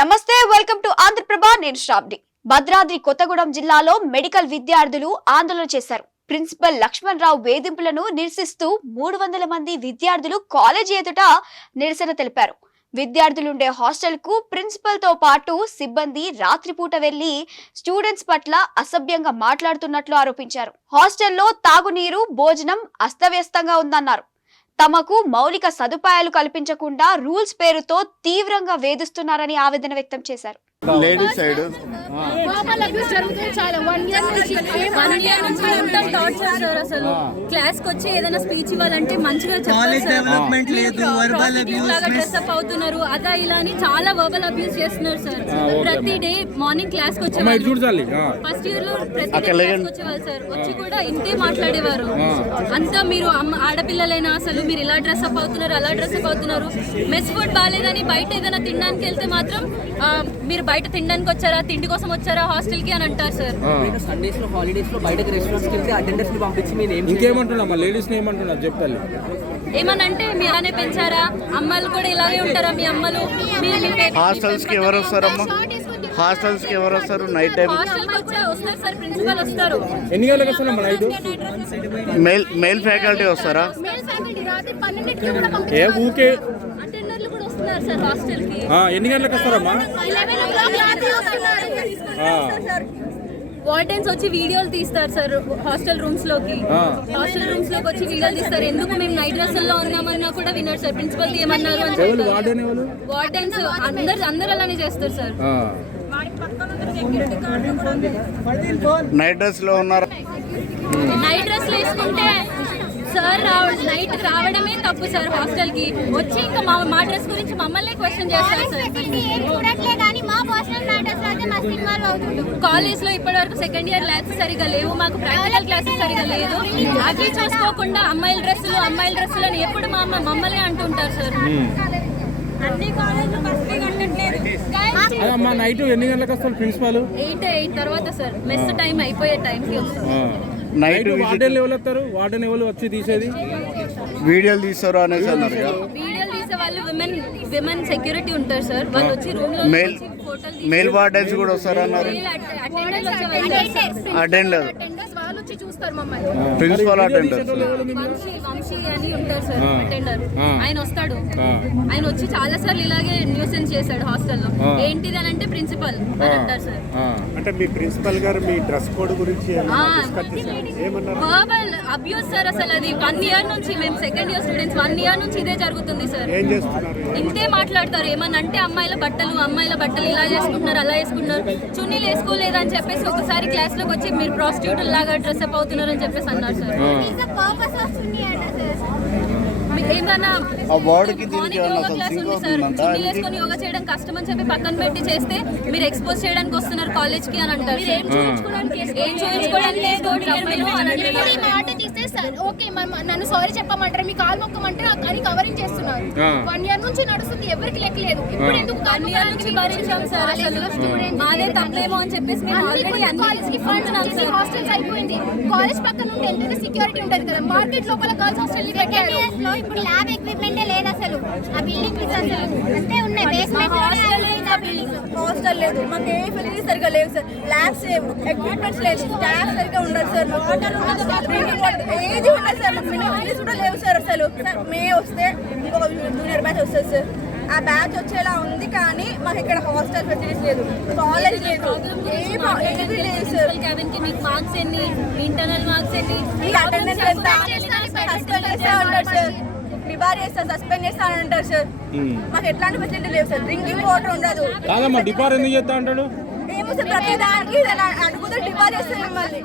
నమస్తే, welcome to Andhraprabha. నేను శ్రావ్ని. భద్రాద్రి కొత్తగూడెం జిల్లాలో మెడికల్ విద్యార్థులు ఆందోళన చేశారు. ప్రిన్సిపల్ లక్ష్మణ్ రావు వేధింపులను నిరసిస్తూ 300 మంది విద్యార్థులు కాలేజీ ఎదుట నిరసన తెలిపారు. విద్యార్థులుండే హాస్టల్ కు ప్రిన్సిపల్ తో పాటు సిబ్బంది రాత్రిపూట వెళ్లి స్టూడెంట్స్ పట్ల అసభ్యంగా మాట్లాడుతున్నట్లు ఆరోపించారు. హాస్టల్లో తాగునీరు, భోజనం అస్తవ్యస్తంగా ఉందన్నారు. తమకు మౌలిక సదుపాయాలు కల్పించకుండా రూల్స్ పేరుతో తీవ్రంగా వేధిస్తున్నారని ఆవేదన వ్యక్తం చేశారు. లేడీస్ సైడ్ క్లాస్ కి వచ్చి ఏదైనా స్పీచ్ ఇవ్వాలంటే మంచిగా డ్రెస్అప్ అవుతున్నారు, అదా ఇలా అని చాలా వర్బల్ అబ్యూస్ చేస్తున్నారు సార్. ప్రతి డే మార్నింగ్ క్లాస్ కి వచ్చేవాళ్ళు, ఫస్ట్ ఇయర్ లో ప్రతి వచ్చేవాళ్ళు సార్. వచ్చి కూడా ఇంతే మాట్లాడేవారు. అంతా మీరు ఆడపిల్లలైనా అసలు మీరు ఇలా డ్రెస్అప్ అవుతున్నారు, అలా డ్రెస్అప్ అవుతున్నారు. మెస్ ఫుడ్ బాగాలేదని బయట ఏదైనా తినడానికి వెళ్తే మాత్రం మీరు బయట తినడానికి వచ్చారా, తిండి కోసం వచ్చారా హాస్టల్ కి అని అంటారు సార్. సండేస్ లో హాలిడేస్ లో బయటకి రెస్టారెంట్స్ కి వెళ్తే అటెండర్స్ ని పంపించి మీరు ఇంకేమంటున్నా లేడీస్ ని ఏమంటున్నా చెప్తాను. ఏమనంటే మీరు అనే పెంచారా, అమ్మాయిలు కూడా ఇలాగే ఉంటారా, మీ అమ్మలు హాస్టల్స్ కి ఎవరు వస్తారమ్మా? హాస్టల్స్ కి ఎవరు వస్తారు? నైట్ టైం హాస్టల్ కి వస్తారు సార్, ప్రిన్సిపల్ వస్తారు. ఎన్ని గంటలకు వస్తారమ్మా నైట్? మెయిల్ ఫ్యాకల్టీ వస్తారా? ఏ ఊకే అటెండర్లు కూడా వస్తున్నారు సార్ హాస్టల్ కి. ఎన్ని గంటలకు వస్తారమ్మా? వార్డెన్స్ వచ్చి వీడియోలు తీస్తారు సార్ హాస్టల్ రూమ్స్ లోకి. హాస్టల్ రూమ్స్ లోకి వచ్చి వీడియోలు తీస్తారు. ఎందుకు మేము నైట్ డ్రెస్సుల్లో ఉన్నామన్నా కూడా విన్నారు సార్. ప్రిన్సిపల్ ఏమన్నారు అని చెప్తారు. వార్డెన్స్ అందరు అలానే చేస్తారు సార్. నైట్ డ్రెస్ లో ఉన్నారు. నైట్ డ్రెస్ వేసుకుంటే సార్ నైట్ రావడమే తప్పు సార్. హాస్టల్ కి వచ్చి ఇంకా మా డ్రెస్ గురించి మమ్మల్ని క్వశ్చన్ చేస్తారు సార్. కాలేజ్ లో ఇప్పటి వరకు సెకండ్ ఇయర్ ల్యాబ్స్ సరిగా లేవు, మాకు ప్రాక్టికల్ క్లాసెస్ సరిగా లేదు. అవి చూసుకోకుండా అమ్మాయిల డ్రెస్సులు అని ఎప్పుడు మమ్మల్ని అంటుంటారు సార్. అన్ని కాలేజీలు నైట్ ఎన్ని గంటలకు వస్తారు ప్రిన్సిపాల్? 8 తర్వాత సార్. మెస్ టైం అయిపోయే టైంకి వస్తారు. నైట్ వార్డెన్ ఎవరు వస్తారు? వార్డెన్ ఎవరు వచ్చి తీసేది? వీడియోలు తీస్తారు అనేసి అన్నారు. వీడియోలు తీసే వాళ్ళు విమెన్ సెక్యూరిటీ ఉంటారు సార్. వాళ్ళు వచ్చి రూమ్ లో మెయిల్ వార్డెన్స్ కూడా వస్తారు అన్నారు. అటెండర్ ప్రిన్సిపల్ అటెండర్ వంశీ అని ఉంటారు సార్ అటెండర్. ఆయన వస్తాడు. ఆయన వచ్చి చాలా సార్లు ఇలాగే న్యూసెన్స్ చేశాడు హాస్టల్లో. ఏంటిది అని అంటే ప్రిన్సిపల్ అని అంటారు సార్. అంటే మీ ప్రిన్సిపల్ గారు మీ డ్రెస్ కోడ్ గురించి వర్బల్ అబ్యూస్ సార్. అసలు అది 1 ఇయర్ నుంచి, మేము సెకండ్ ఇయర్ స్టూడెంట్స్ 1 ఇయర్ నుంచి ఇదే జరుగుతుంది సార్. ఇంతే మాట్లాడతారు. ఏమన్నా అంటే అమ్మాయిల బట్టలు ఇలా చేసుకుంటున్నారు, అలా చేసుకుంటున్నారు, చున్నీలు వేసుకోలేదు అని చెప్పేసి ఒకసారి క్లాస్ లోకి వచ్చి మీరు ప్రాస్టిట్యూట్ లాగా డ్రెస్అప్ అవుతున్నారు అని చెప్పేసి అన్నారు సార్. ఏమన్నా చున్నీలేసుకొని యోగా చేయడం కష్టం అని చెప్పి పక్కన పెట్టి చేస్తే మీరు ఎక్స్పోజ్ చేయడానికి వస్తున్నారు కాలేజ్ కి అని అంటారు. ఏం నన్ను సారీ చెప్పమంటారు, మీ కాల్ మొక్కమంటారు అని కవరింగ్ చేస్తున్నారు. 1 ఇయర్ నుంచి నడుస్తుంది, ఎవరికి లెక్కలేదు. ఇప్పుడు ఎందుకు 1 ఇయర్ నుంచి భరించాం సార్. అసలు మాదే తప్పేమో అని చెప్పేసి హాస్టల్స్ అయిపోయింది. కాలేజ్ పక్కన ఉంటే ఎంత సెక్యూరిటీ ఉంటుంది కదా. మార్కెట్ లోపల గర్ల్స్ హాస్టల్ పెట్టారు. ఇప్పుడు ల్యాబ్ ఎక్విప్మెంట్ లేదు అసలు. ఆ బిల్డింగ్ అంతే ఉన్నాయి. బేస్మెంట్ హాస్టల్ లేదు, మాకు ఏ ఫెసిలిటీస్ సరిగా లేవు సార్. ల్యాబ్స్ లేవు, ఎక్విప్మెంట్స్ లేవు, స్టాఫ్ సరిగా ఉండదు సార్. ఏది ఉండదు సార్. ఫెసిలిటీస్ కూడా లేవు సార్. అసలు మే వస్తే ఇంకొక జూనియర్ బ్యాచ్ వస్తుంది సార్. ఆ బ్యాచ్ వచ్చేలా ఉంది కానీ మాకు ఇక్కడ హాస్టల్ ఫెసిలిటీస్ లేదు, కాలేజ్ లేదు, ఏది లేదు సార్. క్యాబిన్ కి మీకు మార్క్స్ ఎన్ని, ఇంటర్నల్ మార్క్స్ ఎన్ని, అటెండెన్స్ డిబార్ చేస్తారు, సస్పెండ్ చేస్తాను అంటారు సార్. మాకు ఎట్లాంటి ఫెసిలిటీ లేవు సార్. డ్రింకింగ్ వాటర్ ఉండదు. ఏమో సార్, ప్రతి దానికి అడుగుతూ డిబార్ చేస్తారు మిమ్మల్ని.